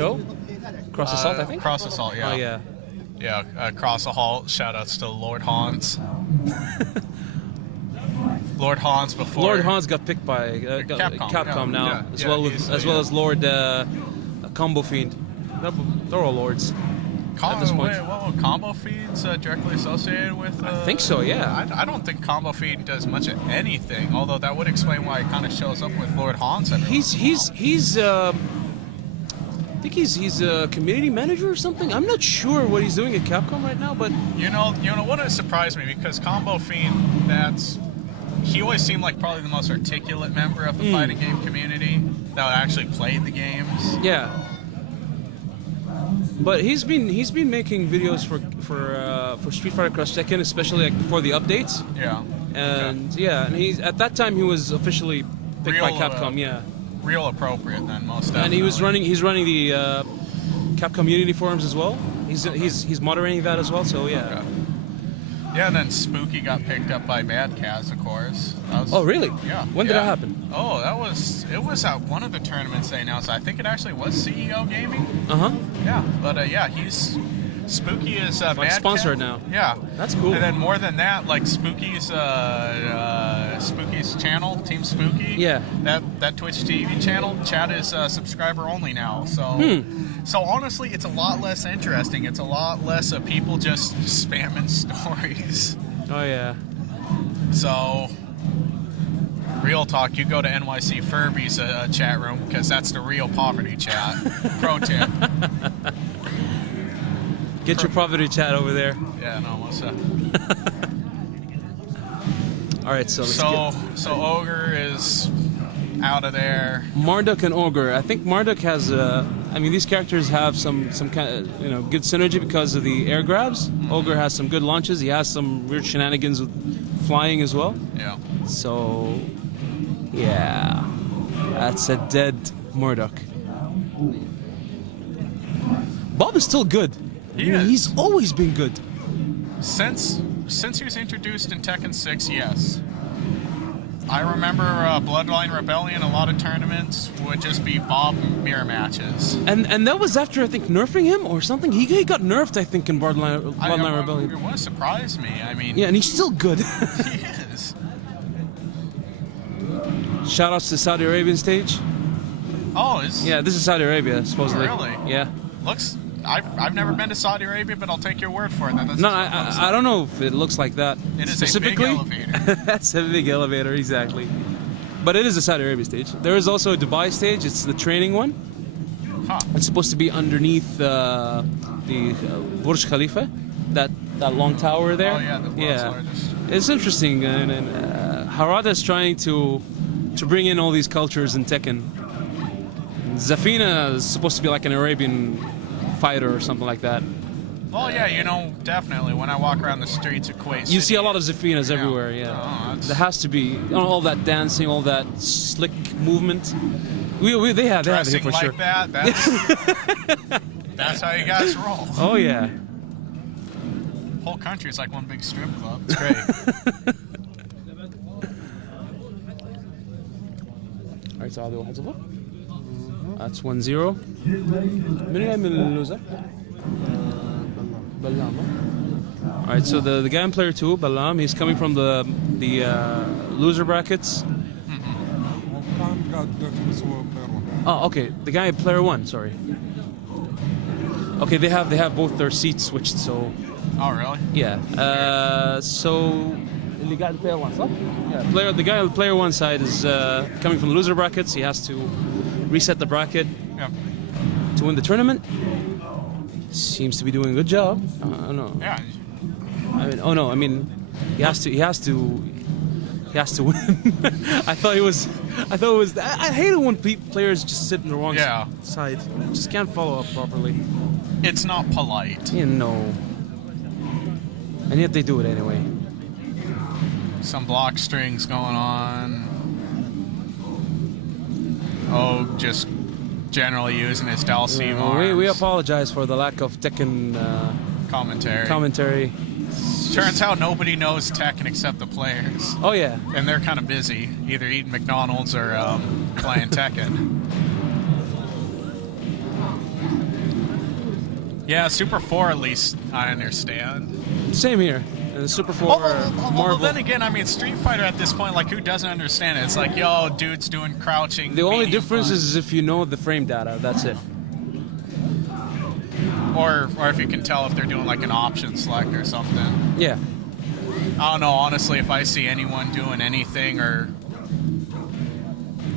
Show? Cross Assault, I think? Cross Assault, yeah. Oh, yeah. Yeah, Cross Assault. Shoutouts to Lord Hans. Lord Hans before. Lord Hans got picked by Capcom now, as well as Lord Combo Fiend. They're all lords at this point. Combo Fiend's directly associated with? I think so, yeah. I don't think Combo Fiend does much of anything, although that would explain why he kind of shows up with Lord Hans. I think he's a community manager or something. I'm not sure what he's doing at Capcom right now, but you know what has surprised me, because Combo Fiend, he always seemed like probably the most articulate member of the fighting game community that actually played the games. Yeah. But he's been making videos for Street Fighter Cross Tekken, especially like before the updates. Yeah. And and at that time he was officially picked by Capcom. Real appropriate then, most definitely. And he's running the Capcom Unity forums as well. He's moderating that as well. So yeah. Okay. Yeah, and then Spooky got picked up by Mad Kaz, of course. Oh, really? Yeah. When did that happen? Oh, it was at one of the tournaments they announced. I think it actually was CEO Gaming. Yeah, but Spooky is like Mad sponsored Kaz. now. Yeah, that's cool. And then more than that, like Spooky's channel, Team Spooky. Yeah. That Twitch TV channel, chat is subscriber only now. So. So honestly, it's a lot less interesting. It's a lot less of people just spamming stories. Oh yeah. So, real talk, you go to NYC Furby's chat room, because that's the real poverty chat. Pro tip. Get your poverty chat over there. Yeah, no, what's up? All right, so so Ogre is out of there. Marduk and Ogre. I think Marduk has I mean, these characters have some kind of good synergy because of the air grabs. Ogre has some good launches. He has some weird shenanigans with flying as well. Yeah. So, yeah, that's a dead Marduk. Bob is still good. He's always been good. Since he was introduced in Tekken 6, yes. I remember Bloodline Rebellion, a lot of tournaments would just be Bob mirror matches. And that was after, I think, nerfing him or something. He got nerfed, I think, in Bloodline Rebellion. It would surprise me. I mean... Yeah, and he's still good. He is. Shoutouts to Saudi Arabian stage. Oh, yeah, this is Saudi Arabia, supposedly. Oh, really? Yeah. Looks... I've never been to Saudi Arabia, but I'll take your word for it. No, I don't know if it looks like that. It is specifically. a big elevator. That's a big elevator, exactly. But it is a Saudi Arabia stage. There is also a Dubai stage. It's the training one. Huh. It's supposed to be underneath the Burj Khalifa, that long tower there. Oh yeah, the world's largest. It's interesting, and Harada is trying to bring in all these cultures in Tekken. Zafina is supposed to be like an Arabian fighter or something like that. Well, yeah, definitely. When I walk around the streets of Kuwait City, you see a lot of Zafinas everywhere. Yeah, there has to be all that dancing, all that slick movement. They have it here for sure. That's how you guys roll. Oh yeah. Whole country is like one big strip club. It's great. All right, so هذا 1-0. That's 1-0. من من اللوزر؟ Ballam. All right, so the guy in player 2, Ballam, he's coming from the loser brackets. Oh, okay. The guy in player 1, sorry. Okay, they have both their seats switched, so. Oh, really? Yeah. So the guy in player 1, so? Yeah. The guy on player 1 side is coming from the loser brackets. He has to reset the bracket to win the tournament. Seems to be doing a good job. I don't know. Yeah. I mean, he has to win. I thought it was. I hate it when players just sit on the wrong side. Just can't follow up properly. It's not polite. And yet they do it anyway. Some block strings going on. Oh, just generally using his Dalsim arms. We apologize for the lack of Tekken commentary. Turns out nobody knows Tekken except the players. Oh yeah. And they're kind of busy, either eating McDonald's or playing Tekken. Yeah, Super 4 at least I understand. Same here. And the Super 4 Well, Marvel. then again, I mean, Street Fighter at this point, like, who doesn't understand it? It's like, yo, dude's doing crouching. The only medium difference punch. is if you know the frame data. That's it. Or if you can tell if they're doing like an option select or something. Yeah. I don't know, honestly, if I see anyone doing anything or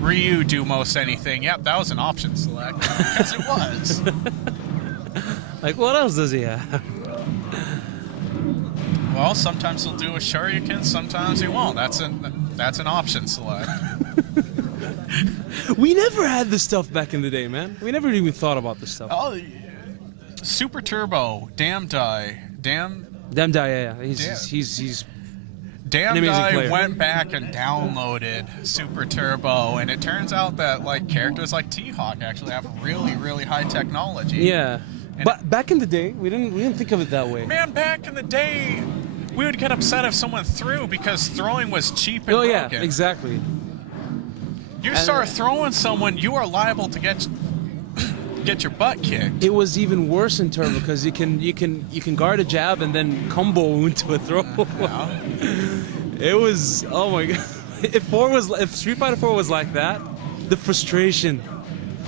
Ryu do most anything, yep, that was an option select. Because it was. Like, what else does he have? Well, sometimes he'll do a Shoryuken, sometimes he won't. That's an option select. We never had this stuff back in the day, man. We never even thought about this stuff. Oh, Super Turbo, Damn Die, Damn Die, yeah. Damn. He's Damn an amazing Die player. went back and downloaded Super Turbo, and it turns out that like characters like T-Hawk actually have really, really high technology. Yeah. And But back in the day, we didn't think of it that way. man, back in the day, we would get upset if someone threw because throwing was cheap and Oh yeah, broken. exactly. You start throwing someone, you are liable to get your butt kicked. It was even worse in Turbo because you can guard a jab and then combo into a throw. Yeah. It was, oh my god. If Street Fighter 4 was like that, the frustration.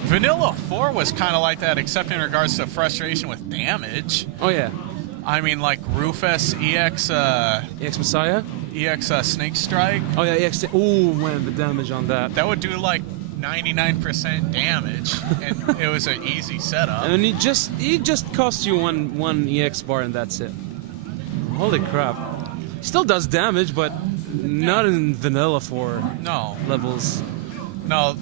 Vanilla 4 was kind of like that, except in regards to frustration with damage. Oh yeah. I mean, like Rufus EX Messiah. Snake Strike. Oh yeah, EX. Oh man, the damage on that. That would do like 99% damage, and it was an easy setup. And it just cost you one EX bar and that's it. Holy crap. Still does damage, but not in Vanilla 4 No, levels. no.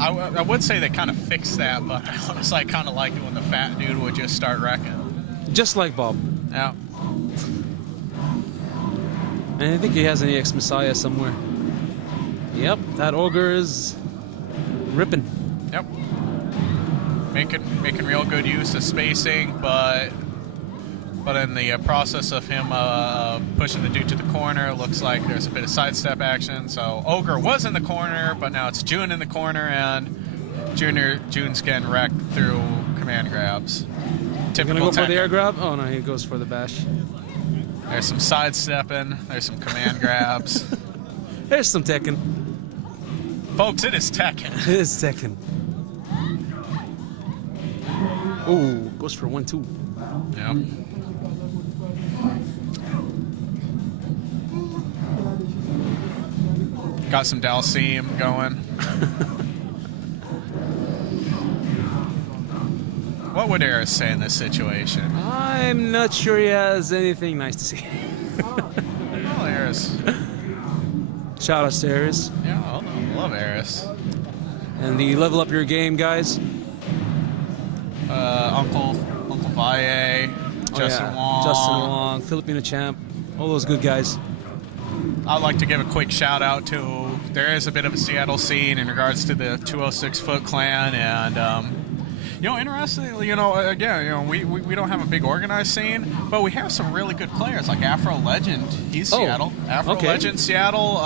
I would say they kind of fixed that, but honestly, I kind of liked it when the fat dude would just start wrecking. Just like Bob. Yeah. And I think he has an EX Messiah somewhere. Yep, that ogre is ripping. Yep. Making real good use of spacing, but in the process of him pushing the dude to the corner, it looks like there's a bit of sidestep action. So Ogre was in the corner, but now it's June in the corner, and June's getting wrecked through command grabs. Gonna go for the air grab? Oh no, he goes for the bash. There's some sidestepping. There's some command grabs. There's some Tekken. Folks, it is Tekken. It is Tekken. Ooh, goes for 1-2. Yep. Got some Dalseem going. What would Eris say in this situation? I'm not sure he has anything nice to say. Well, Eris. Shout out to Eris. Yeah, I love Eris. And the level up your game, guys. Uncle Valle, Justin Wong. Filipino champ, all those good guys. I'd like to give a quick shout out to, there is a bit of a Seattle scene in regards to the 206 Foot Clan, and interestingly, again, we don't have a big organized scene, but we have some really good players like Afro Legend. He's Seattle. Afro Legend, Seattle.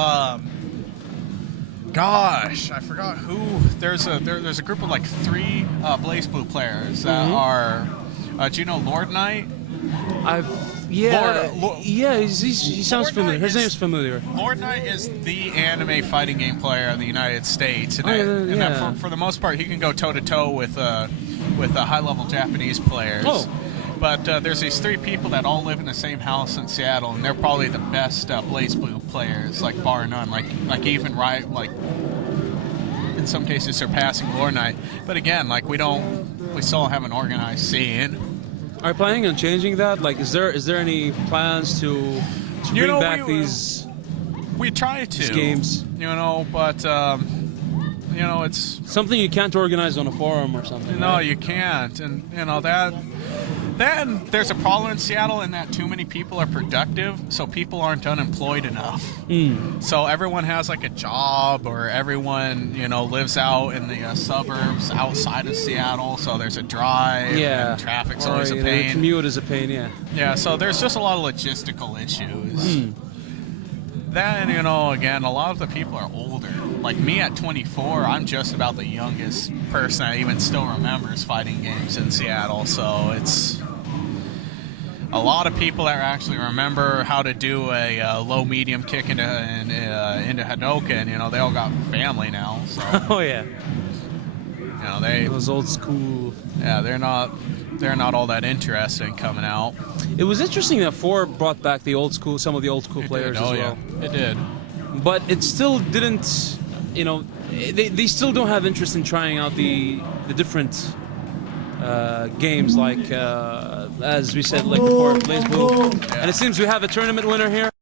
Gosh, I forgot who. There's a group of like 3 Blaze Blue players that are. Do you know Lord Knight? He sounds familiar. His name's familiar. Lord Knight is the anime fighting game player of the United States, and for the most part, he can go toe to toe with high level Japanese players. Oh. But there's these 3 people that all live in the same house in Seattle, and they're probably the best Blaze Blue players, like bar none. Like even like in some cases surpassing Lord Knight. But again, like we still don't have an organized scene. Are you planning on changing that? Like, is there any plans to bring back these? We try to these games, but it's something you can't organize on a forum or something. No, right? you can't, and Then there's a problem in Seattle in that too many people are productive, so people aren't unemployed enough. So everyone has like a job, or everyone lives out in the suburbs outside of Seattle. So there's a drive. And traffic's always a pain. The commute is a pain. Yeah. Yeah. So there's just a lot of logistical issues. Then again, a lot of the people are older. Like me at 24, I'm just about the youngest person that even still remembers fighting games in Seattle. So it's a lot of people that actually remember how to do a low medium kick into Hadoken. You know, they all got family now. So Oh yeah. you know, Those old school. yeah, they're not all that interested in coming out. It was interesting that 4 brought back some of the old school players as well. It did. But it still didn't, you know, they still don't have interest in trying out the different games like, as we said, like before, Blaze Blue. Yeah. And it seems we have a tournament winner here.